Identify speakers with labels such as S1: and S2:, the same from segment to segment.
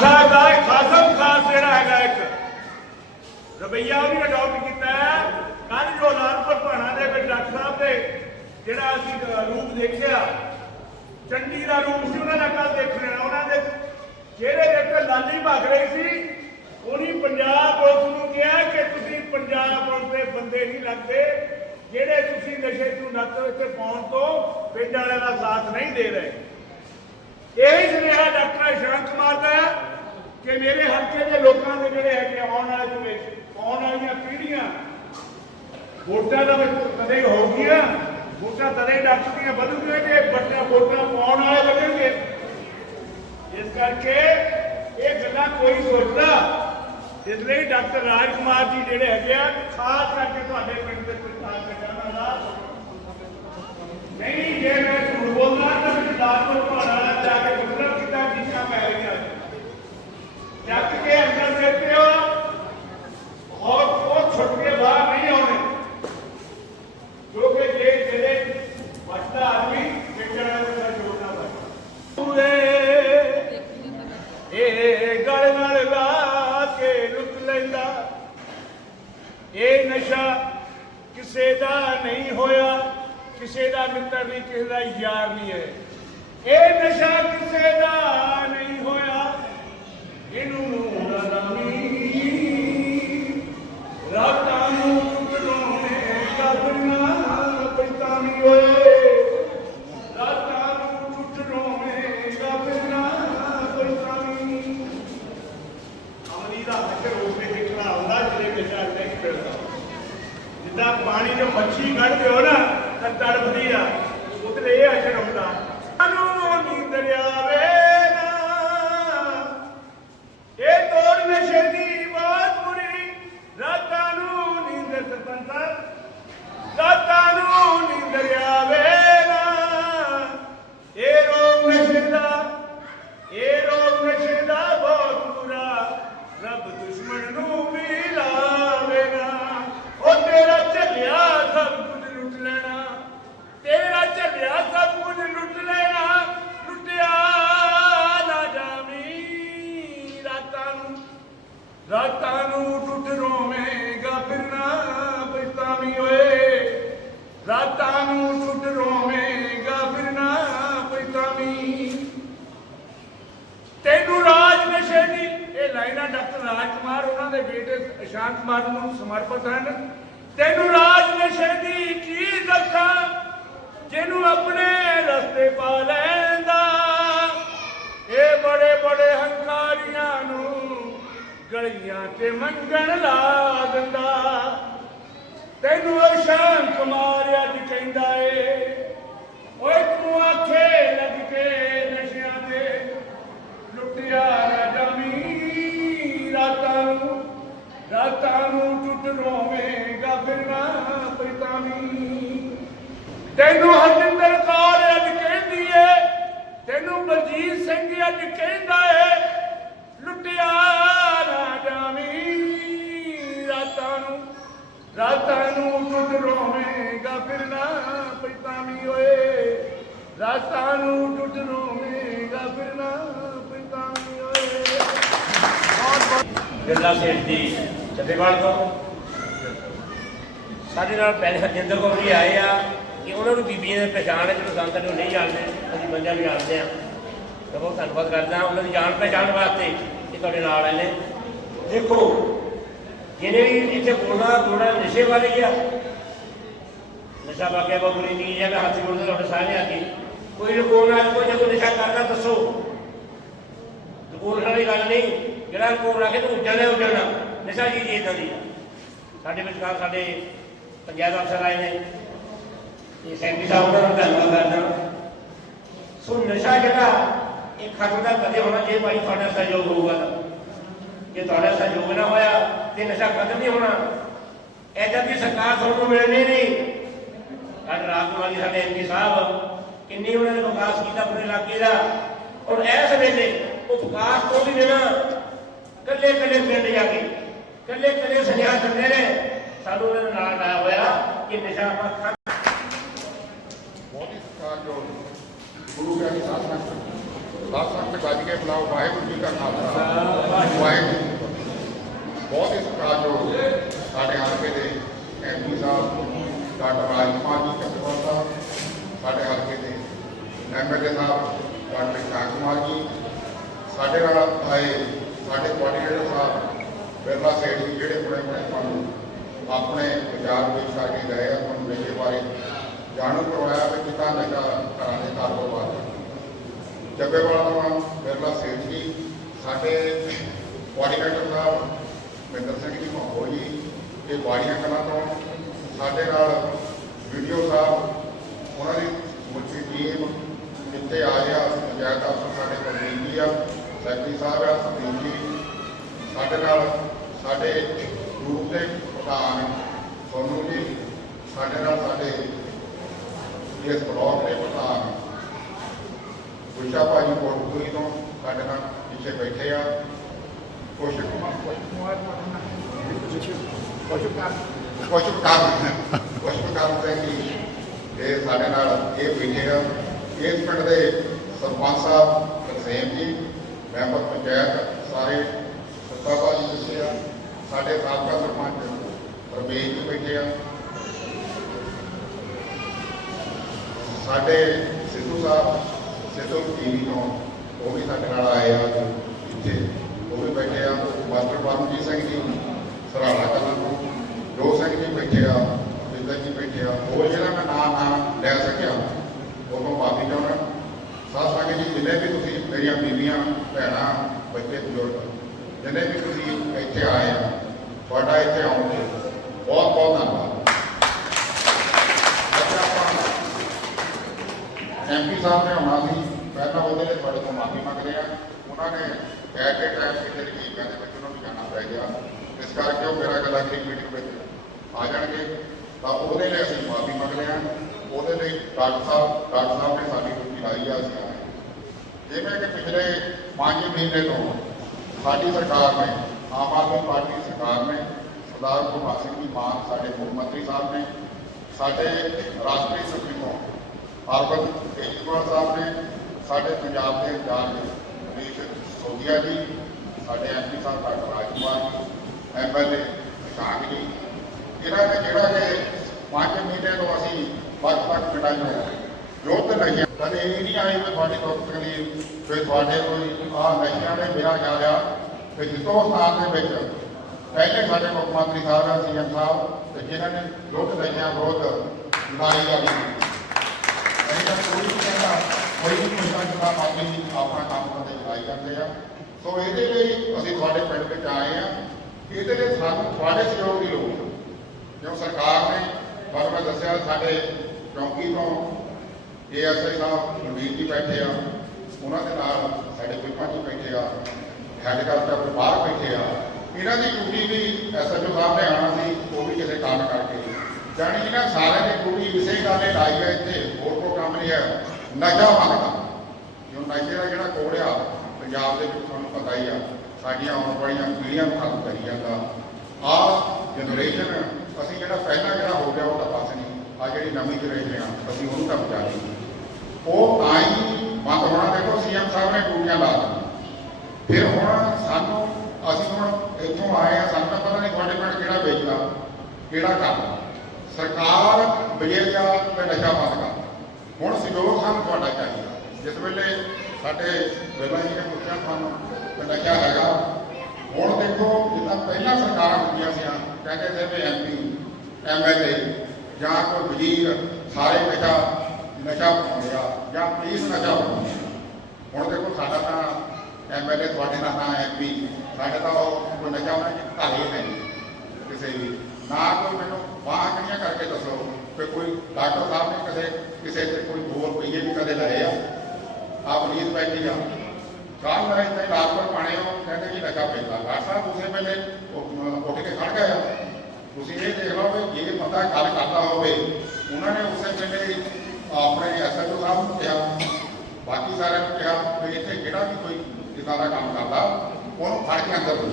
S1: Doctor ਦਾ ਖਾਸਮ ਖਾਸ ਜਿਹੜਾ ਹੈਗਾ ਇੱਕ। ਰਵਈਆ ਵੀ ਅਡਾਪਟ ਕੀਤਾ ਹੈ। ਕੱਲ ਜੋ ਲਾਲਪੁਰ ਭਾਣਾ ਦੇ ਵਿੱਚ ਡਾਕਟਰ ਸਾਹਿਬ ਦੇ ਜਿਹੜਾ ਅਸੀਂ ਰੂਪ ਦੇਖਿਆ ਚੰਡੀ ਦਾ ਰੂਪ ਸੀ, ਉਹਨਾਂ ਦਾ ਕੱਲ ਦੇਖਣਾ ਉਹਨਾਂ ਦੇ ਚਿਹਰੇ ਦੇ ਲਾਲੀ ਭੱਗ ਰਹੀ ਸੀ। ਉਹਨੀ ਪੰਜਾਬ ਪੁਲਿਸ ਨੂੰ ਕਿਹਾ ਕਿ ਤੁਸੀਂ ਪੰਜਾਬ ਪੁਲਿਸ ਦੇ ਬੰਦੇ ਨਹੀਂ ਲੱਗਦੇ। ਜਿਹੜੇ ਤੁਸੀਂ ਨਸ਼ੇ ਨੂੰ ਨੱਤ ਇੱਥੇ ਪਾਉਣ ਤੋਂ ਪਿੰਡ ਵਾਲਿਆਂ ਦਾ ਸਾਥ ਨਹੀਂ ਦੇ ਰਹੇ। ਇਹੀ ਸੁਨੇਹਾ ਡਾਕਟਰ ਸ਼ਾਂਤ ਕੁਮਾਰ ਦਾ ਕਿ ਮੇਰੇ ਹਲਕੇ ਦੇ ਲੋਕਾਂ ਦੇ ਜਿਹੜੇ ਹੈਗੇ ਆਉਣ ਵਾਲੇ ਦੇ ਆਉਣ ਵਾਲੀਆਂ ਪੀੜ੍ਹੀਆਂ, ਵੋਟਾਂ ਦਾ ਕਦੇ ਹੋ ਵੋਟਾਂ ਤਦੇ ਡਾਕਟਰ ਵਧੂਗੀਆਂ ਜੇ ਵੱਟਾਂ ਵੋਟਾਂ ਪਾਉਣ ਵਾਲੇ ਵਧਣਗੇ ਇਸ ਕਰਕੇ ਇਹ ਗੱਲਾਂ ਕੋਈ ਸੋਚਦਾ। ਇਸ ਲਈ ਡਾਕਟਰ ਰਾਜ ਕੁਮਾਰ ਜੀ ਜਿਹੜੇ ਹੈਗੇ ਆ, ਖਾਸ ਕਰਕੇ ਤੁਹਾਡੇ ਪਿੰਡ ਦੇ ਪ੍ਰਚਾਰ ਕਰਨਾ ਦਾ ਨਹੀਂ, ਜੇ ਮੈਂ ਝੂਠ ਬੋਲਦਾ ਤਾਂ ਮੈਂ ਦਾਤੋਂ ਪਹਾੜਾ ਜਾ ਕੇ ਗੁਜ਼ਰ ਕਿਤਾ ਕੀਤਾ ਪੈ ਗਿਆ ਜੱਟ ਕੇ ਅੰਦਰ ਦੇਤੇ ਹੋ ਔਰ ਉਹ ਛੁੱਟ ਕੇ ਬਾਹਰ ਨਹੀਂ ਆਉਣੇ ਕਿਉਂਕਿ ਜੇ ਜਿਹੜੇ ਬਚਦਾ ਆਦਮੀ ਵਿਚਾਰਾ ਦਾ ਜੋੜਨਾ ਬਚਦਾ ਪੂਰੇ ਇਹ ਗਲ ਨਾਲ ਲਾ ਕੇ ਲੁੱਟ ਲੈਂਦਾ ਇਹ ਨਸ਼ਾ ਕਿਸੇ ਦਾ ਨਹੀਂ ਹੋਇਆ ਕਿਸੇ ਦਾ ਮਿੱਤਰ ਨਹੀਂ ਕਿਸੇ ਦਾ ਯਾਰ ਨਹੀਂ ਹੈ ਇਹ ਨਸ਼ਾ ਕਿਸੇ ਦਾ ਨਹੀਂ ਹੋਇਆ ਇਹਨੂੰ ਰਲਾਮੀ ਰਾਤਾਂ ਨੂੰ ਟੁੱਟਣੋਂ ਕਬਰਾਂ ਪਛਤਾਵੀ ਓਏ ਰਾਤਾਂ ਨੂੰ ਟੁੱਟਣੋਂ ਕਬਰਾਂ ਪਛਤਾਵੀ ਅਮਲੀ ਦਾ ਹਸ਼ਰ ਹੋਵੇ ਤੇ ਖੜਾ ਹੁੰਦਾ ਜਿਹੜੇ ਨਸ਼ਾ ਨਹੀਂ ਕਰਦਾ ਜਿੱਦਾਂ ਪਾਣੀ ਚੋਂ ਮੱਛੀ ਕੱਢਦੇ ਹੋ ਨਾ ਤਾਂ ਤੜਫਦੀ ਆ ਉਹਦੇ ਇਹ ਅਸਰ ਹੁੰਦਾ ਸਾਨੂੰ ਨੀਂਦ ਆਵੇ ਨਾ ਇਹ ਤੋੜ ਨਸ਼ੇ ਦੀ ਬਾਤ ਬੁਰੀ ਰਾਤਾਂ ਨੂੰ ਨੀਂਦ ਸਰਪੰਦਰ ਰਾਤਾਂ ਨੂੰ ਨੀਂਦ ਆਵੇ ਨਾ ਇਹ ਰੋਗ ਨਸ਼ੇ ਦਾ ਇਹ ਰੋਗ ਨਸ਼ੇ ਦਾ ਬਹੁਤ ਬੁਰਾ ਰੱਬ ਦੁਸ਼ਮਣ ਨੂੰ ਵੀ ਲਾਵੇ ਨਾ ਉਹ ਤੇਰਾ ਝੱਲਿਆ ਸਭ ਕੁਝ ਲੁੱਟ ਲੈਣਾ ਤੇਰਾ ਝੱਲਿਆ ਸਭ ਕੁਝ ਲੁੱਟ ਲੈਣਾ ਲੁੱਟਿਆ ਨਾ ਜਾਵੀਂ ਰਾਤਾਂ ਨੂੰ ਰਾਤਾਂ ਨੂੰ ਟੁੱਟ ਰੋਵੇਂਗਾ ਫਿਰਨਾ ਪਛਤਾਵੀ ਓਏ ਰਾਤਾਂ ਨੂੰ ਟੁੱਟ ਰੋਵੇਂਗਾ ਫਿਰਨਾ ਪਛਤਾਵੀ ਤੈਨੂੰ ਰਾਜ ਨਸ਼ੇ ਦੀ ਇਹ ਲਾਈਨਾਂ ਡਾਕਟਰ ਰਾਜ ਕੁਮਾਰ, ਉਹਨਾਂ ਦੇ ਬੇਟੇ ਅਸ਼ਾਂਤ ਕੁਮਾਰ ਨੂੰ ਸਮਰਪਿਤ ਹਨ। ਤੈਨੂੰ ਰਾਜ ਨਸ਼ੇ ਦੀ ਕੀ ਦੱਸਾਂ? ਜਿਹਨੂੰ ਆਪਣੇ ਰਸਤੇ ਪਾ ਲੈਂਦਾ। ਇਹ ਬੜੇ ਬੜੇ ਹੰਕਾਰੀਆਂ ਨੂੰ ਗਲੀਆਂ ਤੇ ਮੰਗਣ ਲਾ ਦਿੰਦਾ। ਤੈਨੂੰ ਅਸ਼ਾਂਤ ਕੁਮਾਰ ਅੱਜ ਕਹਿੰਦਾ ਏ, ਓਏ ਤੂੰ ਆਖੇ ਲੱਗ ਕੇ ਨਸ਼ਿਆਂ ਤੇ ਲੁੱਟਿਆ ਨਾ ਜਾਵੀਂ। ਰਾਤਾਂ ਨੂੰ ਰਾਤਾਂ ਨੂੰ ਟੁੱਟ ਰੋਵੇਂਗਾ ਫਿਰਨਾ ਪਛਤਾਵੀਂ ਤੈਨੂੰ ਹਰਜਿੰਦਰ ਕੌਰ ਅੱਜ ਕਹਿੰਦੀ ਏ, ਤੈਨੂੰ ਬਲਜੀਤ ਸਿੰਘ ਅੱਜ ਕਹਿੰਦਾ ਏ, ਲੁੱਟਿਆ ਨਾ ਜਾਵੀਂ। ਰਾਤਾਂ ਨੂੰ ਰਾਤਾਂ ਨੂੰ ਟੁੱਟ ਰੋਵੇਂਗਾ ਫਿਰਨਾ ਪਛਤਾਵੀਂ ਓਏ। ਰਾਤਾਂ ਨੂੰ ਟੁੱਟ ਰੋਵੇਂਗਾ ਫਿਰ
S2: ਬਿਰਲਾ ਸੇਠ ਦੀ ਚੱਬੇਵਾਲ ਤੋਂ ਸਾਡੇ ਨਾਲ ਪਹਿਲੇ ਹਰਜਿੰਦਰ ਕੌਰ ਜੀ ਆਏ ਆ ਕਿ ਉਹਨਾਂ ਨੂੰ ਬੀਬੀਆਂ ਦੀ ਪਛਾਣ ਹੈ, ਜਦੋਂ ਸੰਤਾਂ ਨੂੰ ਨਹੀਂ ਜਾਣਦੇ, ਅਸੀਂ ਬੰਦਿਆਂ ਵੀ ਜਾਣਦੇ ਆ ਤਾਂ ਬਹੁਤ ਧੰਨਵਾਦ ਕਰਦਾ ਉਹਨਾਂ ਦੀ ਜਾਣ ਪਹਿਚਾਣ ਵਾਸਤੇ ਕਿ ਤੁਹਾਡੇ ਨਾਲ ਆਏ ਨੇ। ਦੇਖੋ, ਜਿਹਨੇ ਵੀ ਇੱਥੇ ਬੋਲਣਾ ਥੋੜਾ ਨਸ਼ੇ ਵਾਲੇ ਗਿਆ। ਨਸ਼ਾ ਵਾਕਿਆ ਬਹੁਤ ਬੁਰੀ ਚੀਜ਼ ਹੈ, ਮੈਂ ਹੱਥ ਜੋੜਦਾ ਤੁਹਾਡੇ ਸਾਹਮਣੇ ਆ ਕੇ। ਕੋਈ ਲੁਕਾਉਣਾ ਕੋਈ ਜੇ ਕੋਈ ਨਸ਼ਾ ਕਰਦਾ, ਦੱਸੋ। ਲੁਕਾਉਣ ਵਾਲੀ ਗੱਲ ਨਹੀਂ। ਜਿਹੜਾ ਲੁਕਾਉਣ ਰੱਖੇ ਤੂੰ ਉੱਜਣਾ ਉੱਜਣਾ ਨਸ਼ਾ ਜੀ ਜੀ ਇਦਾਂ ਦੀ ਸਾਡੇ ਵਿਚਕਾਰ ਸਾਡੇ ਪੰਚਾਇਤ ਅਫਸਰ ਆਏ ਨੇ। ਇਹ ਸੈਂਟਰੀ ਸਾਹਿਬ ਦਾ ਧੰਨਵਾਦ ਕਰਦਾ ਸੋ ਨਸ਼ਾ ਜਿਹੜਾ, ਇਹ ਖਤਮ ਦਾ ਕਦੇ ਹੋਣਾ ਜੇ ਭਾਈ ਤੁਹਾਡਾ ਸਹਿਯੋਗ ਹੋਊਗਾ ਜੇ ਤੁਹਾਡਾ ਸਹਿਯੋਗ ਨਾ ਹੋਇਆ, ਤੇ ਨਸ਼ਾ ਖਤਮ ਨਹੀਂ ਹੋਣਾ। ਐਦਾਂ ਦੀ ਸਰਕਾਰ ਤੁਹਾਨੂੰ ਮਿਲਣੀ ਨਹੀਂ। ਅੱਜ ਰਾਤ ਵਾਲੀ ਸਾਡੇ ਐਮਪੀ ਸਾਹਿਬ, ਕਿੰਨੀ ਉਹਨਾਂ ਨੇ ਵਿਕਾਸ ਕੀਤਾ ਪੂਰੇ ਇਲਾਕੇ ਦਾ। ਔਰ ਇਸ ਵੇਲੇ ਉਹ ਵਿਕਾਸ ਤੋਂ ਵੀ ਬਿਨਾਂ ਕੱਲੇ ਕੱਲੇ ਪਿੰਡ ਜਾ ਕੇ, ਕੱਲੇ ਕੱਲੇ ਸੁਨੇਹਾ ਦਿੰਦੇ ਨੇ, ਸਾਨੂੰ ਉਹਨਾਂ ਦੇ ਨਾਲ ਲਾਇਆ ਹੋਇਆ ਕਿ ਨਸ਼ਾ ਆਪਾਂ ਖਤਮ
S3: ਬਹੁਤ ਹੀ ਸਤਿਕਾਰਯੋਗ ਗੁਰੂ ਪਿਆਰੀ ਸਾਧ ਸੰਗਤ ਸਾਸੰਗ ਗੱਜ ਕੇ ਬੁਲਾਓ, ਵਾਹਿਗੁਰੂ ਜੀ ਕਾ ਖਾਲਸਾ। ਵਾਹਿਗੁਰੂ ਜੀ ਕੀ ਫਤਿਹ। ਬਹੁਤ ਹੀ ਸਤਿਕਾਰਯੋਗ ਸਾਡੇ ਹਲਕੇ ਦੇ ਐਮਪੀ ਸਾਹਿਬ, ਡਾਕਟਰ ਰਾਜਕੁਮਾਰ ਜੀ ਚੱਕਰਵਾਲ ਸਾਹਿਬ, ਸਾਡੇ ਹਲਕੇ ਦੇ ਐਮਐਲਏ ਸਾਹਿਬ, ਡਾਕਟਰ ਸ਼ਾਹ ਕੁਮਾਰ ਜੀ, ਸਾਡੇ ਨਾਲ ਆਏ ਸਾਡੇ ਕੋਆਰਡੀਨੇਟਰ ਸਾਹਿਬ ਬਿਰਲਾ ਸੇਠ ਜੀ ਜਿਹੜੇ ਬੜੇ ਬੜੇ ਤੁਹਾਨੂੰ ਆਪਣੇ ਵਿਚਾਰ ਵਿੱਚ ਕਰਕੇ ਗਏ ਆ ਤੁਹਾਨੂੰ ਨਸ਼ੇ ਬਾਰੇ ਜਾਣੂ ਕਰਵਾਇਆ ਕਿ ਕਿਤਾ ਨਸ਼ਾ ਘਰਾਂ ਦੇ ਕਾਰੋਬਾਰ ਚੱਬੇਵਾਲਾ ਤੋਂ ਬਿਰਲਾ ਸੇਠ ਜੀ ਸਾਡੇ ਕੋਆਰਡੀਨੇਟਰ ਸਾਹਿਬ ਮਹਿੰਦਰ ਸਿੰਘ ਜੀ ਮਾਹੌਲ ਜੀ ਇਹ ਬਾੜੀਆਂ ਕਲਾਂ ਤੋਂ ਸਾਡੇ ਨਾਲ ਵੀਡੀਓ ਸਾਹਿਬ, ਉਹਨਾਂ ਦੀ ਮੁੱਢੀ ਟੀਮ ਇੱਥੇ ਆ ਗਿਆ, ਪੰਚਾਇਤ ਅਫਸਰ ਸਾਡੇ ਪ੍ਰਦੀਪ ਜੀ ਆ। ਸੈਕਟਰੀ ਸਾਹਿਬ ਆ ਸੰਦੀਪ ਜੀ। ਸਾਡੇ ਨਾਲ ਸਾਡੇ ਗਰੁੱਪ ਦੇ ਪ੍ਰਧਾਨ ਸੋਨੂ ਜੀ, ਸਾਡੇ ਨਾਲ ਸਾਡੇ ਇਸ ਬਲਾਕ ਦੇ ਪ੍ਰਧਾਨ ਗੁਰਸ਼ਾ ਭਾਜੀ ਕੋਟਪੁਰੀ ਤੋਂ ਸਾਡੇ ਨਾਲ ਪਿੱਛੇ ਬੈਠੇ ਆ। ਕੁਛ ਕੁਮਾਰ ਕੁਛ ਕੁਮਾਰ ਕੁਛ ਕੁਛ ਕੁਛ ਸਿੰਘ ਜੀ ਇਹ ਸਾਡੇ ਨਾਲ ਇਹ ਬੈਠੇ ਆ। ਇਸ ਪਿੰਡ ਦੇ ਸਰਪੰਚ ਸਾਹਿਬ ਤਰਸੇਮ ਜੀ ਮੈਂਬਰ ਪੰਚਾਇਤ ਸਾਰੇ ਸੱਤਾਪਾ ਜੀ ਬੈਠੇ ਆ, ਸਾਡੇ ਸਾਬਕਾ ਸਰਪੰਚ ਰਮੇਸ਼ ਜੀ ਬੈਠੇ ਆ। ਸਾਡੇ ਸਿੱਧੂ ਸਾਹਿਬ, ਸਿੱਧੂ ਟੀਵੀ ਤੋਂ ਉਹ ਵੀ ਸਾਡੇ ਨਾਲ ਆਏ ਆ, ਇੱਥੇ ਉਹ ਵੀ ਬੈਠੇ ਆ। ਮਾਸਟਰ ਪਰਮਜੀਤ ਸਿੰਘ ਜੀ ਸਰਾਣਾ ਕਲਾਂ ਤੋਂ ਜੋ ਸਿੰਘ ਜੀ ਬੈਠੇ ਆ, ਬਿੰਦਰ ਜੀ ਬੈਠੇ ਆ ਉਹ ਜਿਹੜਾ ਮੈਂ ਨਾਮ ਨਾ ਲੈ ਸਕਿਆ ਉਹ ਤੋਂ ਮਾਫੀ ਚਾਹੁੰਦਾ ਸਾਧ ਸੰਗਤ ਜੀ ਜਿੰਨੇ ਵੀ ਤੁਸੀਂ ਮੇਰੀਆਂ ਬੀਬੀਆਂ ਭੈਣਾਂ, ਬੱਚੇ, ਬਜ਼ੁਰਗ, ਜਿੰਨੇ ਵੀ ਤੁਸੀਂ ਇੱਥੇ ਆਏ ਆ ਤੁਹਾਡਾ ਇੱਥੇ ਆਉਣ ਤੇ ਬਹੁਤ ਬਹੁਤ ਧੰਨਵਾਦ। ਅੱਜ ਆਪਾਂ ਐਮਪੀ ਸਾਹਿਬ ਨੇ ਆਉਣਾ ਸੀ, ਪਹਿਲਾਂ ਉਹਦੇ ਲਈ ਤੁਹਾਡੇ ਤੋਂ ਮਾਫੀ ਮੰਗ ਰਿਹਾ ਉਹਨਾਂ ਨੇ ਐਟ ਏ ਟਾਈਮ ਕਿਤੇ ਤਕਲੀਫਾਂ ਦੇ ਵਿੱਚ ਉਹਨਾਂ ਨੂੰ ਜਾਣਾ ਪੈ ਗਿਆ। ਇਸ ਕਰਕੇ ਉਹ ਮੇਰਾ ਗੱਲ ਆਖਰੀ ਮੀਟਿੰਗ ਵਿੱਚ ਆ ਜਾਣਗੇ। ਤਾਂ ਉਹਦੇ ਲਈ ਅਸੀਂ ਮਾਫੀ ਮੰਗ ਰਹੇ ਹਾਂ। ਉਹਦੇ ਲਈ ਡਾਕਟਰ ਸਾਹਿਬ ਡਾਕਟਰ ਸਾਹਿਬ ਨੇ ਸਾਡੀ ਡਿਊਟੀ ਲਾਈ ਆ, ਅਸੀਂ ਜਿਵੇਂ ਕਿ ਪਿਛਲੇ 5 ਮਹੀਨੇ ਤੋਂ ਸਾਡੀ ਸਰਕਾਰ ਨੇ, ਆਮ ਆਦਮੀ ਪਾਰਟੀ ਸਰਕਾਰ ਨੇ, ਸਰਦਾਰ ਭਗਵੰਤ ਸਿੰਘ ਜੀ ਮਾਨ, ਸਾਡੇ ਮੁੱਖ ਮੰਤਰੀ ਸਾਹਿਬ ਨੇ, ਸਾਡੇ ਰਾਸ਼ਟਰੀ ਸੁਪਰੀਮੋ ਅਰਬਨ ਕੇਜਰੀਵਾਲ ਸਾਹਿਬ ਨੇ, ਸਾਡੇ ਪੰਜਾਬ ਦੇ ਇੰਚਾਰਜ ਮਨੀਸ਼ ਸੋਧੀਆ ਜੀ, ਸਾਡੇ ਐਮਪੀ ਸਾਹਿਬ ਡਾਕਟਰ ਰਾਜਕੁਮਾਰ ਜੀ ਐਮਐਲਏ ਸ਼ਾਂਗ ਜੀ। ਇਹਨਾਂ ਨੇ ਜਿਹੜਾ ਕਿ ਪੰਜ ਮਹੀਨੇ ਤੋਂ ਅਸੀਂ ਵੱਖ-ਵੱਖ ਪਿੰਡਾਂ 'ਚ ਯੁੱਧ ਨਹੀਂ ਕਦੇ ਇਹ ਨਹੀਂ ਆਈ ਵੀ ਤੁਹਾਡੀ ਦੁੱਖ ਤਕਲੀਫ, ਵੀ ਤੁਹਾਡੇ ਕੋਈ ਆ ਨਸ਼ਿਆਂ ਨੇ ਮੇਰਾ ਜਾ ਰਿਹਾ ਕਿ ਜਿੱਤੋਂ ਸਾਲ ਦੇ ਵਿੱਚ ਪਹਿਲੇ ਸਾਡੇ ਮੁੱਖ ਮੰਤਰੀ ਸਾਹਿਬ ਆ ਸੀਐਮ ਸਾਹਿਬ ਤੇ ਜਿਨ੍ਹਾਂ ਨੇ ਯੁੱਧ ਨਸ਼ਿਆਂ ਵਿਰੁੱਧ ਲੜਾਈ ਲੜੀ। ਨਹੀਂ ਤਾਂ ਕੋਈ ਨਹੀਂ ਕਹਿੰਦਾ, ਕੋਈ ਵੀ ਮੁਸ਼ਕਲ ਦਾ ਮਾਲੀ ਆਪਣਾ ਕੰਮ ਕਰਦੇ, ਲੜਾਈ ਕਰਦੇ ਆ। ਸੋ ਇਹਦੇ ਲਈ ਅਸੀਂ ਤੁਹਾਡੇ ਪਿੰਡ ਵਿੱਚ ਆਏ ਆ। ਇਹਦੇ ਲਈ ਸਾਨੂੰ ਤੁਹਾਡੇ ਸਹਿਯੋਗ ਦੀ ਲੋੜ ਹੈ ਕਿਉਂ ਸਰਕਾਰ ਨੇ ਪਰ ਮੈਂ ਦੱਸਿਆ ਸਾਡੇ ਚੌਂਕੀ ਤੋਂ ਏਐਸਆਈ ਸਾਹਿਬ ਰਵੀਰ ਜੀ ਬੈਠੇ ਆ, ਉਹਨਾਂ ਦੇ ਨਾਲ ਸਾਡੇ ਕੋਈ ਪੰਜ ਬੈਠੇ ਆ, ਹੈਲੀਕਾਪਟਰ ਤੋਂ ਬਾਹਰ ਬੈਠੇ ਆ। ਇਹਨਾਂ ਦੀ ਡਿਊਟੀ ਵੀ ਐਸਐਚਓ ਸਾਹਿਬ ਨੇ ਆਉਣਾ ਸੀ, ਉਹ ਵੀ ਕਿਸੇ ਕਾਰਨ ਕਰਕੇ। ਜਾਣੀ ਇਹਨਾਂ ਸਾਰਿਆਂ ਦੀ ਡਿਊਟੀ ਇਸੇ ਗੱਲ ਲਾਈ ਹੈ ਇੱਥੇ, ਹੋਰ ਕੋਈ ਕੰਮ ਨਹੀਂ ਹੈ ਨਸ਼ਾ ਮੰਗਦਾ। ਕਰ ਜੋ ਨਸ਼ੇ ਦਾ ਜਿਹੜਾ ਕੋੜ ਆ, ਪੰਜਾਬ ਦੇ ਵਿੱਚ ਤੁਹਾਨੂੰ ਪਤਾ ਹੀ ਆ, ਸਾਡੀਆਂ ਆਉਣ ਵਾਲੀਆਂ ਪੀੜ੍ਹੀਆਂ ਨੂੰ ਖਤਮ ਕਰੀ ਜਾਂਦਾ। ਆਹ ਜਨਰੇਸ਼ਨ ਅਸੀਂ ਜਿਹੜਾ ਪਹਿਲਾਂ ਜਿਹੜਾ ਹੋ ਗਿਆ, ਉਹ ਤਾਂ ਬਸ ਨਹੀਂ। ਆ ਜਿਹੜੀ ਨਵੀਂ ਜਨਰੇਸ਼ਨ ਆ, ਅਸੀਂ ਉਹਨੂੰ ਤਾਂ ਬਚਾ ਲਈ। ਉਹ ਤਾਂ ਹੀ ਬੰਦ ਹੋਣਾ, ਦੇਖੋ ਸੀਐਮ ਸਾਹਿਬ ਨੇ ਡਿਊਟੀਆਂ ਲਾ ਦਿੱਤੀਆਂ। ਫਿਰ ਹੁਣ ਸਾਨੂੰ, ਅਸੀਂ ਹੁਣ ਇੱਥੋਂ ਆਏ ਆ ਸਾਨੂੰ ਤਾਂ ਪਤਾ ਨਹੀਂ ਤੁਹਾਡੇ ਪਿੰਡ ਕਿਹੜਾ ਵੇਚਦਾ, ਕਿਹੜਾ ਕਰਦਾ ਸਰਕਾਰ ਬਜੇਗਾ ਤੇ ਨਸ਼ਾ ਬੰਦ ਕਰ। ਹੁਣ ਸਹਿਯੋਗ ਸਾਨੂੰ ਤੁਹਾਡਾ ਚਾਹੀਦਾ। ਜਿਸ ਵੇਲੇ ਸਾਡੇ ਵੇਲਾ ਜੀ ਨੇ ਪੁੱਛਿਆ ਤੁਹਾਨੂੰ ਕਿ ਨਸ਼ਾ ਹੈਗਾ। ਹੁਣ ਦੇਖੋ, ਜਿੱਦਾਂ ਪਹਿਲਾਂ ਸਰਕਾਰਾਂ ਹੁੰਦੀਆਂ ਸੀ ਕਹਿੰਦੇ ਸੀ ਵੀ ਐਮਪੀ ਐਮਐਲਏ ਜਾਂ ਕੋਈ ਵਜ਼ੀਰ, ਸਾਰੇ ਨਸ਼ਾ ਨਸ਼ਾ ਪਾਉਂਦੇ ਆ ਜਾਂ ਪੁਲਿਸ ਨਸ਼ਾ ਪਾਉਂਦੀ ਆ ਹੁਣ ਦੇਖੋ, ਸਾਡਾ ਤਾਂ ਐਮਐਲਏ ਤੁਹਾਡੇ ਨਾਲ ਤਾਂ ਐਮਪੀ ਸਾਡੇ ਤਾਂ ਉਹ ਕੋਈ ਨਸ਼ਾ ਉਹਨਾਂ ਦੇ ਘਰ ਹੀ ਹੈ ਨਹੀਂ। ਕਿਸੇ ਵੀ, ਨਾ ਕੋਈ ਮੈਨੂੰ ਬਾਹਰ ਕਰਕੇ ਦੱਸੋ ਕਿ ਕੋਈ ਡਾਕਟਰ ਸਾਹਿਬ ਨੇ ਕਦੇ ਕਿਸੇ ਤੇ ਕੋਈ ਦੋ ਰੁਪਈਏ ਵੀ ਕਦੇ ਲਏ ਆ। ਆ ਪੁਲਿਸ ਬੈਠੀ ਆ। ਕੱਲ ਮੈਂ ਤੇ ਡਾਕਟਰ ਪਾਣੇ ਹੋ ਕਹਿੰਦੇ ਜੀ ਨਸ਼ਾ ਪੈਂਦਾ। ਡਾਕਟਰ ਸਾਹਿਬ ਉਸੇ ਵੇਲੇ ਉੱਠ ਕੇ ਖੜ ਗਏ ਆ। ਤੁਸੀਂ ਇਹ ਦੇਖ ਲਓ ਵੀ ਜੇ ਬੰਦਾ ਗੱਲ ਕਰਦਾ ਹੋਵੇ, ਉਹਨਾਂ ਨੇ ਉਸੇ ਵੇਲੇ ਆਪਣੇ ਐਸਐਚਓ ਸਾਹਿਬ ਨੂੰ ਕਿਹਾ, ਬਾਕੀ ਸਾਰਿਆਂ ਨੂੰ ਕਿਹਾ ਵੀ ਇੱਥੇ ਜਿਹੜਾ ਵੀ ਕੋਈ ਜਿੱਦਾਂ ਦਾ ਕੰਮ ਕਰਦਾ, ਉਹਨੂੰ ਫੜ ਕੇ ਅੰਦਰ ਦੋ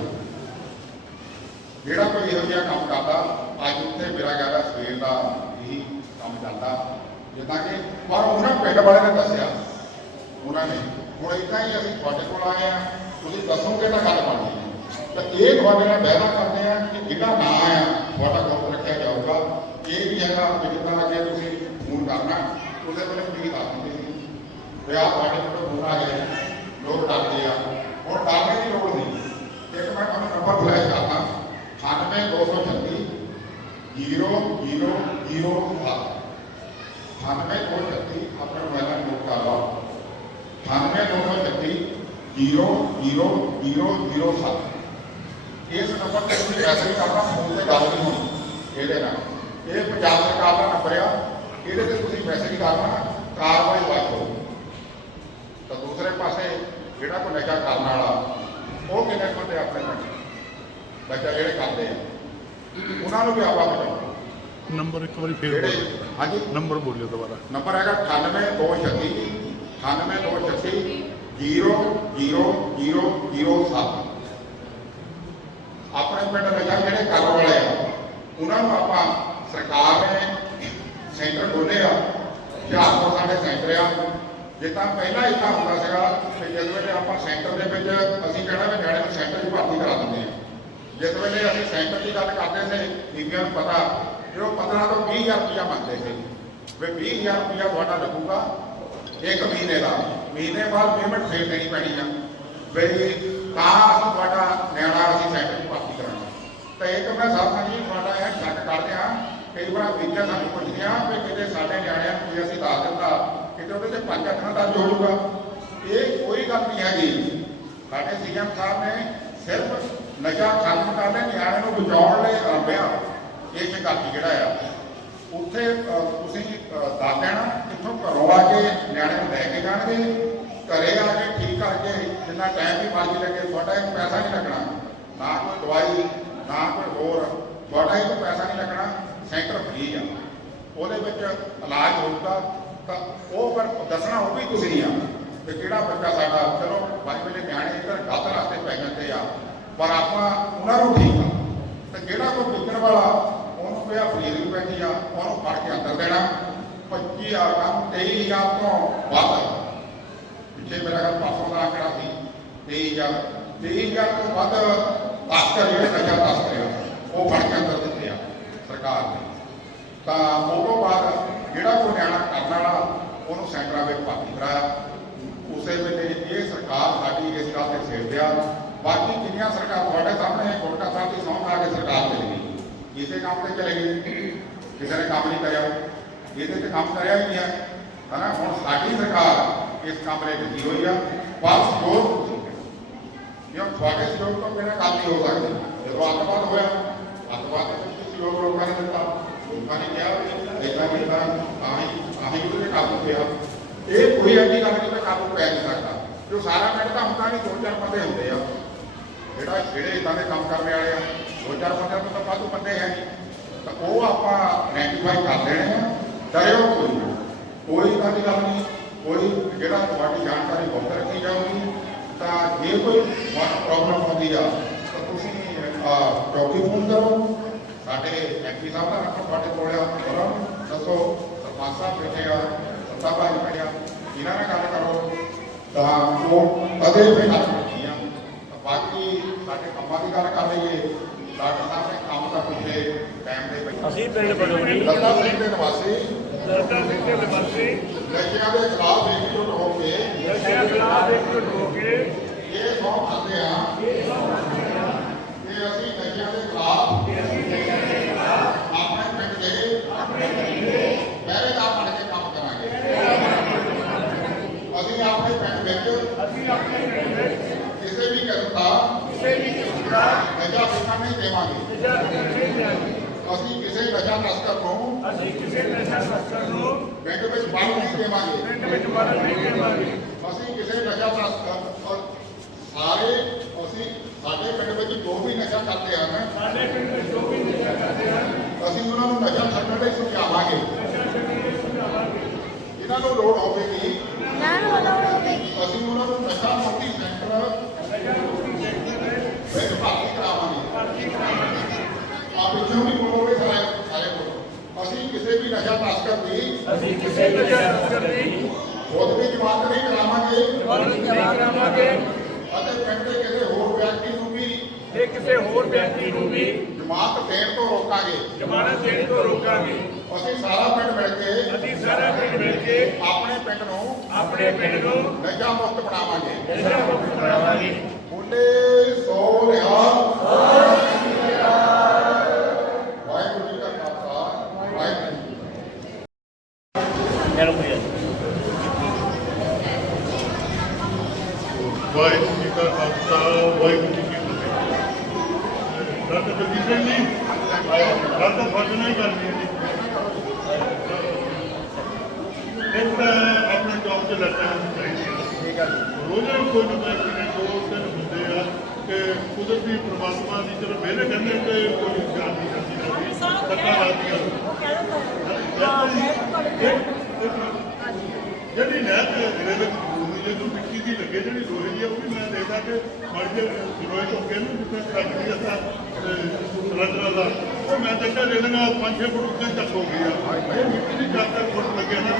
S3: ਜਿਹੜਾ ਕੋਈ ਇਹੋ ਜਿਹਾ ਕੰਮ ਕਰਦਾ, ਅੱਜ ਉੱਥੇ ਮੇਰਾ ਕਹਿੰਦਾ ਸਵੇਰ ਦਾ ਹੀ ਕੰਮ ਚੱਲਦਾ। ਜਿੱਦਾਂ ਕਿ ਪਰ ਉਹਨਾਂ ਪਿੰਡ ਵਾਲੇ ਨੇ ਦੱਸਿਆ, ਉਹਨਾਂ ਨੇ, ਹੁਣ ਇਦਾਂ ਹੀ ਅਸੀਂ ਤੁਹਾਡੇ ਕੋਲ ਆਏ ਆ ਤੁਸੀਂ ਦੱਸੋਗੇ ਤਾਂ ਗੱਲ ਬਣਦੀ ਹੈ ਤਾਂ ਇਹ ਤੁਹਾਡੇ ਨਾਲ ਵਾਅਦਾ ਕਰਦੇ ਆ ਕਿ ਜਿਹੜਾ ਨਾਂ ਆ ਤੁਹਾਡਾ ਗੁਪਤ ਰੱਖਿਆ ਜਾਊਗਾ। ਇਹ ਵੀ ਹੈਗਾ ਕਿ ਜਿੱਦਾਂ ਅੱਗੇ ਤੁਸੀਂ ਫੋਨ ਕਰਨਾ ਉਹਦੇ ਵੇਲੇ ਪਲੀਜ਼ ਆ ਦਿੰਦੇ ਸੀ ਵੀ ਆਹ ਤੁਹਾਡੇ ਕੋਲ ਫੋਨ ਆ ਗਿਆ ਲੋਕ ਡਰਦੇ ਆ ਹੁਣ ਡਰਨੇ ਦੀ ਲੋੜ ਨਹੀਂ ਇੱਕ ਮੈਂ ਤੁਹਾਨੂੰ ਨੰਬਰ ਫਲੈਸ਼ ਕਰਦਾ 98236 0007 98236 ਆਪਣਾ ਮੋਬਾਈਲ ਨੋਟ ਕਰ ਲਓ 98236 0007 ਇਸ ਨੰਬਰ ਤੇ ਤੁਸੀਂ ਮੈਸੇਜ ਕਰਨਾ ਫੋਨ ਤੇ ਗੱਲ ਨਹੀਂ ਹੋਣੀ ਇਹਦੇ ਨਾਲ ਇਹ ਪੰਜਾਬ ਸਰਕਾਰ ਦਾ ਨੰਬਰ ਆ ਇਹਦੇ ਤੇ ਤੁਸੀਂ ਮੈਸੇਜ ਕਰਨਾ ਕਾਰਵਾਈ ਵਾਜੋ ਤਾਂ ਦੂਸਰੇ ਪਾਸੇ ਜਿਹੜਾ ਕੋਈ ਨਸ਼ਾ ਕਰਨ ਵਾਲਾ ਉਹ ਕਿੰਨੇ ਬੰਦੇ ਆਪਣੇ ਪਿੰਡ ਨਸ਼ਾ ਜਿਹੜੇ ਕਰਦੇ ਆ। ਉਹਨਾਂ ਨੂੰ ਵੀ ਆਪਾਂ ਬਚਾਉਣਾ
S4: ਨੰਬਰ ਇੱਕ ਵਾਰੀ ਫੇਰ
S3: ਜਿਹੜੇ
S4: ਬੋਲੋ।
S3: ਹਾਂਜੀ?
S4: ਨੰਬਰ ਬੋਲਿਓ ਦੁਬਾਰਾ।
S3: ਨੰਬਰ ਹੈਗਾ 98236 98236 00007 ਆਪਣੇ ਪਿੰਡ ਨਸ਼ਾ ਜਿਹੜੇ ਕਰਨ ਵਾਲੇ ਆ ਉਹਨਾਂ ਨੂੰ ਆਪਾਂ ਸਰਕਾਰ ਨੇ ਸੈਂਟਰ ਖੋਲ੍ਹੇ ਆ ਹੁਸ਼ਿਆਰਪੁਰ ਸਾਡੇ ਸੈਂਟਰ ਆ। ਜਿੱਦਾਂ ਪਹਿਲਾਂ ਇਦਾਂ ਹੁੰਦਾ ਸੀਗਾ ਕਿ ਜਿਸ ਵੇਲੇ ਆਪਾਂ ਸੈਂਟਰ ਦੇ ਵਿੱਚ, ਅਸੀਂ ਕਹਿਣਾ ਵੀ ਨਿਆਣੇ ਨੂੰ ਸੈਂਟਰ 'ਚ ਭਰਤੀ ਕਰਾ ਦਿੰਦੇ ਆ। ਜਿਸ ਵੇਲੇ ਅਸੀਂ ਸੈਂਟਰ ਦੀ ਗੱਲ ਕਰਦੇ ਸੀ, ਬੀਬੀਆਂ ਨੂੰ ਪਤਾ ਕਿ ਉਹ 15 ਤੋਂ 20000 ਰੁਪਇਆ ਮੰਗਦੇ ਸੀ, ਵੀ 20000 ਰੁਪਇਆ ਤੁਹਾਡਾ ਲੱਗੂਗਾ ਇੱਕ ਮਹੀਨੇ ਦਾ। ਮਹੀਨੇ ਬਾਅਦ ਪੇਮੈਂਟ ਫੇਰ ਦੇਣੀ ਪੈਣੀ ਆ। ਵੀ ਤਾਂ ਅਸੀਂ ਤੁਹਾਡਾ ਨਿਆਣਾ ਅਸੀਂ ਸੈਂਟਰ 'ਚ ਭਰਤੀ ਕਰਾਂਗੇ। ਤਾਂ ਇਹ ਤਾਂ ਮੈਂ ਸਾਥਾਂ ਜੀ ਤੁਹਾਡਾ ਇਹ ਸ਼ੱਕ ਕਰਦੇ ਹਾਂ ਕਈ ਵਾਰ ਬੀਬੀਆਂ ਸਾਨੂੰ ਪੁੱਛਦੀਆਂ ਵੀ ਕਿਤੇ ਸਾਡੇ ਨਿਆਣਿਆਂ ਨੂੰ ਜੇ ਅਸੀਂ ਦੱਸ ਦਿੱਤਾ ਕਿਤੇ ਉਹਦੇ ਤੇ ਪੰਜ ਅੱਖਾਂ ਦਾ ਹੋ ਇਹ ਕੋਈ ਗੱਲ ਨਹੀਂ ਹੈਗੀ। ਸਾਡੇ ਸੀਐਮ ਸਾਹਿਬ ਨੇ ਸਿਰਫ ਨਸ਼ਾ ਖਤਮ ਕਰਨੇ ਨਿਆਣੇ ਨੂੰ ਬਚਾਉਣ ਲਈ ਆਰੰਭਿਆ ਇਹ ਸ਼ਿਕਾਇਤ ਜਿਹੜਾ ਆ। ਉੱਥੇ ਤੁਸੀਂ ਦੱਸ ਦੇਣਾ, ਕਿੱਥੋਂ ਘਰੋਂ ਆ ਕੇ ਨਿਆਣੇ ਨੂੰ ਲੈ ਕੇ ਜਾਣਗੇ? ਘਰੇ ਆ ਕੇ ਠੀਕ ਕਰਕੇ ਜਿੰਨਾ ਟਾਈਮ ਵੀ ਮਰਜ਼ੀ ਲੱਗੇ, ਤੁਹਾਡਾ ਇੱਕ ਪੈਸਾ ਨਹੀਂ ਲੱਗਣਾ। ਨਾ ਕੋਈ ਦਵਾਈ, ਨਾ ਕੋਈ ਹੋਰ। ਤੁਹਾਡਾ ਇੱਕ ਪੈਸਾ ਨਹੀਂ ਲੱਗਣਾ। ਸੈਂਟਰ ਫ੍ਰੀ ਆ। ਉਹਦੇ ਵਿੱਚ ਇਲਾਜ ਹੋਊਗਾ ਤਾਂ ਉਹ ਫਿਰ ਦੱਸਣਾ ਉਹ ਵੀ ਤੁਸੀਂ ਆ। ਕਿ ਕਿਹੜਾ ਬੱਚਾ ਸਾਡਾ, ਚਲੋ ਬਾਈ ਵੇਲੇ ਨਿਆਣੇ ਇੱਧਰ ਗਲਤ ਰਸਤੇ ਪੈ ਜਾਂਦੇ ਆ। ਪਰ ਆਪਾਂ ਉਹਨਾਂ ਨੂੰ ਠੀਕ ਆ। ਤੇ ਜਿਹੜਾ ਕੋਈ ਵਿਕਣ ਵਾਲਾ, ਉਹਨੂੰ ਪਿਆ ਫਰੀਦ ਪੈਂਦੀ ਆ। ਉਹਨੂੰ ਫੜ ਕੇ ਅੰਦਰ ਦੇਣਾ 25000 ਕੰਮ 23000 ਤੋਂ ਵੱਧ। ਪਿੱਛੇ ਮੇਰਾ ਗੱਲ ਪਾਸੋਂ ਦਾ ਆંકੜਾ ਸੀ। 23000 23000 ਤੋਂ ਵੱਧ ਤਸਕਰ ਜਿਹੜੇ ਨਸ਼ਾ ਤਸਕਰ ਆ ਉਹ ਫੜ ਕੇ ਅੰਦਰ ਦਿੱਤੇ ਆ। ਸਰਕਾਰ ਨੇ। ਤਾਂ ਉਹ ਤੋਂ ਬਾਅਦ ਜਿਹੜਾ ਕੋਈ ਨਿਆਣਾ ਕਰਨ ਵਾਲਾ, ਉਹਨੂੰ ਸੈਂਟਰਾਂ ਵਿੱਚ ਭਰਤੀ ਕਰਾਇਆ। ਉਸੇ ਵੇਲੇ ਇਹ ਸਰਕਾਰ ਸਾਡੀ ਇਸ ਗੱਲ ਤੇ ਸਿਰ ਦਿਆ ਬਾਕੀ ਜਿੰਨੀਆਂ ਸਰਕਾਰ ਤੁਹਾਡੇ ਸਾਹਮਣੇ ਕੋਟਕਾ ਸਾਹਿਬ ਦੀ ਸਹੁੰ ਖਾ ਕੇ ਸਰਕਾਰ ਚਲੀ ਗਈ। ਕਿਸੇ ਕੰਮ ਤੇ ਚਲੇ ਗਈ। ਕਿਸੇ ਨੇ ਕੰਮ ਨਹੀਂ ਕਰਿਆ। ਇਹਦੇ ਤੇ ਕੰਮ ਕਰਿਆ ਹੀ ਨਹੀਂ ਹੈ। ਹਨਾ? ਹੁਣ ਸਾਡੀ ਸਰਕਾਰ ਇਸ ਕੰਮ ਲਈ ਲੱਗੀ ਹੋਈ ਆ। ਬਸ ਜੋਰ ਤੁਸੀਂ ਤੁਹਾਡੇ ਸਹਿਯੋਗ ਤੋਂ ਮੇਰਾ ਕੰਮ ਨਹੀਂ ਹੋ ਸਕਦਾ। ਜਦੋਂ ਅੱਤਵਾਦ ਹੋਇਆ, ਅੱਤਵਾਦ ਦੇ ਸਹਿਯੋਗ ਲੋਕਾਂ ਨੇ ਦਿੱਤਾ। ਲੋਕਾਂ ਨੇ ਕਿਹਾ ਵੀ ਇਦਾਂ ਕੀਤਾ ਆਹੀ ਆਹੀ ਉਹਦੇ ਕਾਬੂ ਪਿਆ ਇਹ ਕੋਈ ਐਡੀ ਗੱਲ ਨਹੀਂ ਕਾਬੂ ਪੈ ਨਹੀਂ ਸਕਦਾ ਜੋ ਸਾਰਾ ਪਿੰਡ ਤਾਂ ਹੁੰਦਾ ਨਹੀਂ ਦੋ ਚਾਰ ਬੰਦੇ ਹੁੰਦੇ ਆ ਜਿਹੜਾ ਜਿਹੜੇ ਇਦਾਂ ਦੇ ਕੰਮ ਕਰਨ ਵਾਲੇ ਆ ਦੋ ਚਾਰ ਬੰਦਿਆਂ ਤੋਂ ਤਾਂ ਵਾਧੂ ਬੰਦੇ ਹੈ ਨਹੀਂ ਤਾਂ ਉਹ ਆਪਾਂ ਆਇਡੈਂਟੀਫਾਈ ਕਰ ਲੈਣੇ ਆ ਡਰਿਓ ਕੋਈ ਕੋਈ ਇਦਾਂ ਦੀ ਗੱਲ ਨਹੀਂ ਕੋਈ ਜਿਹੜਾ ਤੁਹਾਡੀ ਜਾਣਕਾਰੀ ਬਹੁਤ ਰੱਖੀ ਜਾਊਗੀ ਤਾਂ ਜੇ ਕੋਈ ਪ੍ਰੋਬਲਮ ਹੁੰਦੀ ਆ ਤਾਂ ਤੁਸੀਂ ਅਹ, ਚੌਕੀ ਫੋਨ ਕਰੋ। ਸਾਡੇ ਐਮਪੀ ਸਾਹਿਬ ਦਾ ਨੰਬਰ ਤੁਹਾਡੇ ਕੋਲ ਆ ਉਹਨਾਂ ਨੂੰ ਦੱਸੋ ਸਰਪੰਚ ਸਾਹਿਬ ਬੈਠੇ ਆ ਸੱਤਾ ਭਾਈ ਬੈਠੇ ਆ ਇਹਨਾਂ ਨਾਲ ਗੱਲ ਕਰੋ। ਤਾਂ ਉਹ ਕਦੇ ਵੀ ਗੱਲ ਕਰਨੀ ਆ। ਤਾਂ ਬਾਕੀ ਸਾਡੇ ਕੰਮਾਂ ਦੀ ਗੱਲ ਕਰ ਲਈਏ ਡਾਕਟਰ ਸਾਹਿਬ ਨੇ ਕੰਮ ਦਾ ਪੁੱਛੇ ਟਾਈਮ ਦੇ ਵਿੱਚ।
S2: ਅਸੀਂ ਪਿੰਡ ਬਡੋਲੀ
S3: ਲੱਤਾ ਸਿੰਘ ਦੇ ਨਿਵਾਸੀ।
S1: ਦਰਦਾ ਸਿੰਘ ਦੇ ਨਿਵਾਸੀ।
S3: ਨਸ਼ਿਆਂ ਦੇ ਖਿਲਾਫ ਇਕਜੁੱਟ ਹੋ ਕੇ।
S1: ਨਸ਼ਿਆਂ ਖਿਲਾਫ ਇੱਕ ਹੋ ਕੇ।
S3: ਇਹ ਸੌਂ ਖਾਂਦੇ ਆ। ਕਿ ਅਸੀਂ ਨਸ਼ਿਆਂ ਦੇ ਖਿਲਾਫ ਆਪਣੇ ਪਿੰਡ ਦੇ ਪਹਿਰੇਦਾਰ ਬਣ ਕੇ ਕੰਮ ਕਰਾਂਗੇ ਅਸੀਂ ਆਪਣੇ ਪਿੰਡ ਵਿੱਚ
S1: ਅਸੀਂ ਆਪਣੇ ਪਿੰਡ ਵਿੱਚ
S3: ਕਿਸੇ ਵੀ ਕਿਸਮ ਦਾ
S1: ਕਿਸੇ ਵੀ ਕਿਸਮ ਦਾ
S3: ਨਸ਼ਾ ਵੇਚਣ ਨਹੀਂ ਦੇਵਾਂਗੇ। ਅਸੀਂ ਕਿਸੇ ਨਸ਼ਾ ਤਸਕਰ ਨੂੰ
S1: ਅਸੀਂ ਕਿਸੇ ਨਸ਼ਾ ਤਸਕਰ ਨੂੰ
S3: ਪਿੰਡ ਵਿੱਚ ਵੜ ਨਹੀਂ ਦੇਵਾਂਗੇ।
S1: ਪਿੰਡ ਵਿੱਚ ਵੜਨ ਨਹੀਂ ਦੇਵਾਂਗੇ
S3: ਅਸੀਂ ਕਿਸੇ ਨਸ਼ਾ ਤਸਕਰ ਔਰ ਸਾਰੇ ਅਸੀਂ ਸਾਡੇ ਪਿੰਡ ਵਿੱਚ ਜੋ ਵੀ ਨਸ਼ਾ ਕਰਦੇ ਹਨ
S1: ਸਾਡੇ ਪਿੰਡ ਵਿੱਚ ਜੋ ਵੀ ਨਸ਼ਾ ਕਰਦੇ ਹਨ
S3: ਅਸੀਂ ਉਹਨਾਂ ਨੂੰ ਨਸ਼ਾ ਛੱਡਣ ਲਈ ਸਮਝਾਵਾਂਗੇ
S1: ਨਸ਼ਾ ਛੱਡਣ ਲਈ ਸਮਝਾਵਾਂਗੇ
S3: ਇਹਨਾਂ ਨੂੰ ਲੋੜ ਹੋਵੇਗੀ
S5: ਨਾਲ ਲੋੜ ਹੋਵੇਗੀ
S3: ਅਸੀਂ ਉਹਨਾਂ ਨੂੰ ਨਸ਼ਾ ਮੁਕਤੀ ਸੈਂਟਰ
S1: ਨਸ਼ਾ ਮੁਕਤੀ ਸੈਂਟਰ ਦੇ
S3: ਵਿੱਚ ਭਰਤੀ ਕਰਾਵਾਂਗੇ
S1: ਭਰਤੀ ਕਰਾਵਾਂਗੇ
S3: ਆ ਪਿੱਛੋਂ ਵੀ ਬੋਲੋਗੇ ਸਾਰੇ ਸਾਰੇ ਬੋਲੋ ਅਸੀਂ ਕਿਸੇ ਵੀ ਨਸ਼ਾ ਤਸਕਰ ਦੀ
S1: ਅਸੀਂ ਕਿਸੇ ਨਸ਼ਾ ਤਸਕਰ ਦੀ
S3: ਖੁਦ ਵੀ ਬੰਦ ਨਹੀਂ ਕਰਾਵਾਂਗੇ ਅਤੇ ਪਿੰਡ ਦੇ ਕਿਸੇ ਹੋਰ ਵਿਅਕਤੀ ਨੂੰ ਵੀ
S1: ਤੇ ਕਿਸੇ ਹੋਰ ਵਿਅਕਤੀ ਨੂੰ ਵੀ
S3: ਜਮਾਤ ਦੇਣ ਤੋਂ ਰੋਕਾਂਗੇ।
S1: ਜ਼ਮਾਨਤ ਦੇਣ ਤੋਂ ਰੋਕਾਂਗੇ।
S3: ਅਸੀਂ ਸਾਰਾ ਪਿੰਡ ਮਿਲ ਕੇ
S1: ਅਸੀਂ ਸਾਰਾ ਪਿੰਡ ਮਿਲ ਕੇ
S3: ਆਪਣੇ ਪਿੰਡ ਨੂੰ
S1: ਆਪਣੇ ਪਿੰਡ ਨੂੰ
S3: ਨਸ਼ਾ ਮੁਕਤ ਬਣਾਵਾਂਗੇ।
S1: ਨਸ਼ਾ ਮੁਕਤ ਬਣਾਵਾਂਗੇ।
S3: ਬੋਲੇ ਸੋ ਰਿਹਾ ਜੀ ਕਾ ਖਾਲਸਾ ਵਾਹਿਗੁਰੂ ਜੀ ਕੀ ਫਤਿਹ
S2: ਚਲੋ ਕੋਈ ਗੱਲ
S4: ਵਾਹਿਗੁਰੂ ਜੀ ਕਾ ਖਾਲਸਾ ਵਾਹਿਗੁਰੂ ਜੀ ਕੀ ਫਤਿਹ ਡਾਕਟਰ ਜਗਜੀਤ ਸਿੰਘ ਜੀ ਗੱਲ ਤਾਂ ਫਰਜ਼ ਨਹੀਂ ਕਰਨੀ ਹੈ ਜੀ ਇੱਕ ਤਾਂ ਆਪਣੇ ਜੌਬ 'ਚ ਲੱਗਾ ਠੀਕ ਹੈ ਰੋਜ਼ ਕੋਈ ਨਾ ਕੋਈ ਐਕਸੀਡੈਂਟ ਦੋ ਤਿੰਨ ਹੁੰਦੇ ਆ ਕਿ ਕੁਦਰਤੀ ਪ੍ਰਮਾਤਮਾ ਦੀ ਚਲੋ ਮੇਰੇ ਕਹਿੰਦੇ ਤੇ ਕੋਈ ਜਾਨ ਨਹੀਂ ਕਰਦੀ ਜਾਂਦੀ ਸੱਟਾਂ ਲੱਗਦੀਆਂ ਜਿਹੜੀ ਨਹਿਰ ਦੇ ਵਿੱਚ ਜੇ ਤੋਂ ਮਿੱਟੀ ਦੀ ਲੱਗੇ ਜਿਹੜੀ ਲੋਹੇ ਦੀ ਆ ਉਹ ਵੀ ਮੈਂ ਦੇਖਦਾ ਕਿ ਮੜ ਜੇ ਲੋਹੇ ਤੋਂ ਅੱਗੇ ਜਿੱਥੇ ਟਰੱਕ ਦੀ ਅਸਾਂ ਸਿਲੰਡਰ ਦਾ ਉਹ ਮੈਂ ਦੇਖਿਆ ਰੇਲਿੰਗਾਂ ਪੰਜ ਛੇ ਫੁੱਟ ਉੱਤੇ ਤੱਕ ਹੋ ਗਈ ਆ। ਇਹ ਮਿੱਟੀ ਦੀ ਚਾਰ ਚਾਰ ਫੁੱਟ ਲੱਗੇ ਨਾ।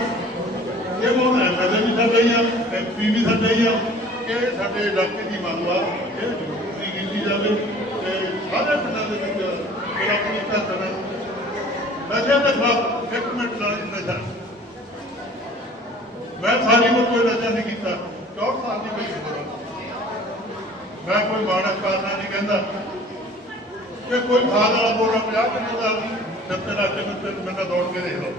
S4: ਇਹ ਬਹੁਤ ਐਮਐਲਏ ਵੀ ਸਾਡੇ ਹੀ ਆ ਐਮਪੀ ਵੀ ਸਾਡੇ ਹੀ ਆ। ਇਹ ਸਾਡੇ ਇਲਾਕੇ ਦੀ ਮੰਗ ਆ, ਇਹ ਜ਼ਰੂਰੀ ਕੀਤੀ ਜਾਵੇ ਤੇ ਸਾਰੇ ਪਿੰਡਾਂ ਦੇ ਵਿੱਚ ਜਿਹੜਾ ਆਪਣੀ ਧਰਤ ਨਾਲ ਦੇ ਖਿਲਾਫ ਇੱਕ ਮਿੰਟ ਦਾ ਨਸ਼ਾ ਮੈਂ ਸਾਰੀ ਨੂੰ ਕੋਈ ਨਸ਼ਾ ਨਹੀਂ ਕੀਤਾ ਚੌਥ ਸਾਲ ਦੀ ਮੈਂ ਕੋਈ ਮਾੜਾ ਕਾਰਨਾ ਨਹੀਂ ਕਹਿੰਦਾ। ਕਿ ਕੋਈ ਖਾਦ ਵਾਲਾ ਬੋਰਾ 50 ਕਿਲੋ ਦਾ ਸੱਤੇ ਦਾ ਤੇ ਮੈਂ ਦੌੜ ਕੇ ਦੇਖ ਲਓ।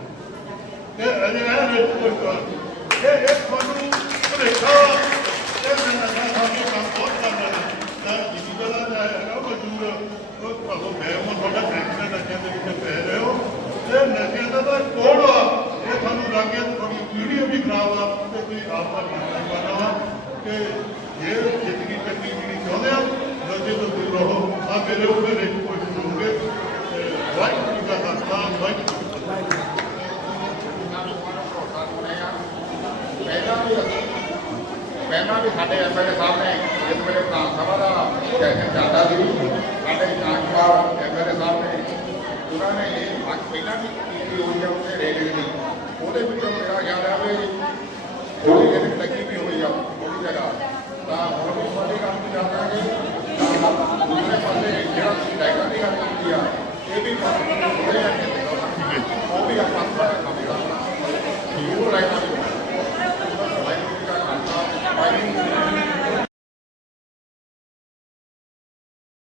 S4: ਤੇ ਅਜੇ ਇਹ ਰੇਟ ਕੋਈ ਕਰ ਇਹ ਇੱਕ ਤੁਹਾਨੂੰ ਭੁਲੇਖਾ ਇਹ ਮੈਂ ਨਸ਼ਾ ਕੰਮ ਬਹੁਤ ਕਰਦਾ ਹੈ। ਤਾਂ ਜਿਸ ਤਰ੍ਹਾਂ ਦਾ ਹੈ ਮਜ਼ਦੂਰ ਉਹ ਭਾਵੇਂ ਮੈਂ ਉਹ ਤੁਹਾਡਾ ਫੈਸਲਾ ਨਸ਼ਿਆਂ ਦੇ ਵਿੱਚ ਪੈ ਰਹੇ ਹੋ। ਇਹ ਨਸ਼ਿਆਂ ਦਾ ਤਾਂ ਕੋੜ ਆ ਇਹ ਤੁਹਾਨੂੰ ਲੱਗ ਗਿਆ ਤੁਹਾਡੀ ਵੀਡੀਓ ਵੀ ਖਰਾਬ ਆ, ਤੇ ਤੁਸੀਂ ਆਪ ਦਾ ਕਰਨਾ ਵਾ। ਕਿ ਜੇ ਜ਼ਿੰਦਗੀ ਕੱਟਣੀ ਜਿਹੜੀ ਚਾਹੁੰਦੇ ਆ ਨਸ਼ੇ ਤੋਂ ਰਹੋ। ਆ ਮੇਰੇ ਉੱਪਰ ਇੱਕ ਕੋਈ ਹੋਣਗੇ ਵਾਹਿਗੁਰੂ ਦਾ ਖਾਲਸਾ, ਵਾਹਿਗੁਰੂ
S3: ਪਹਿਲਾਂ ਵੀ ਅਸੀਂ, ਪਹਿਲਾਂ ਵੀ ਸਾਡੇ ਐਮਐਲਏ ਸਾਹਿਬ ਨੇ ਜਿਸ ਵੇਲੇ ਵਿਧਾਨ ਸਭਾ ਦਾ ਸੈਸ਼ਨ ਚੱਲਦਾ ਸੀ। ਸਾਡੇ ਜਾਣਕਾਰ ਐਮਐਲਏ ਸਾਹਿਬ ਨੇ, ਉਹਨਾਂ ਨੇ ਇਹ ਪਹਿਲਾਂ ਵੀ ਕੀਤੀ ਹੋਈ ਆ ਉਹਦੇ ਰੇਲਿੰਗ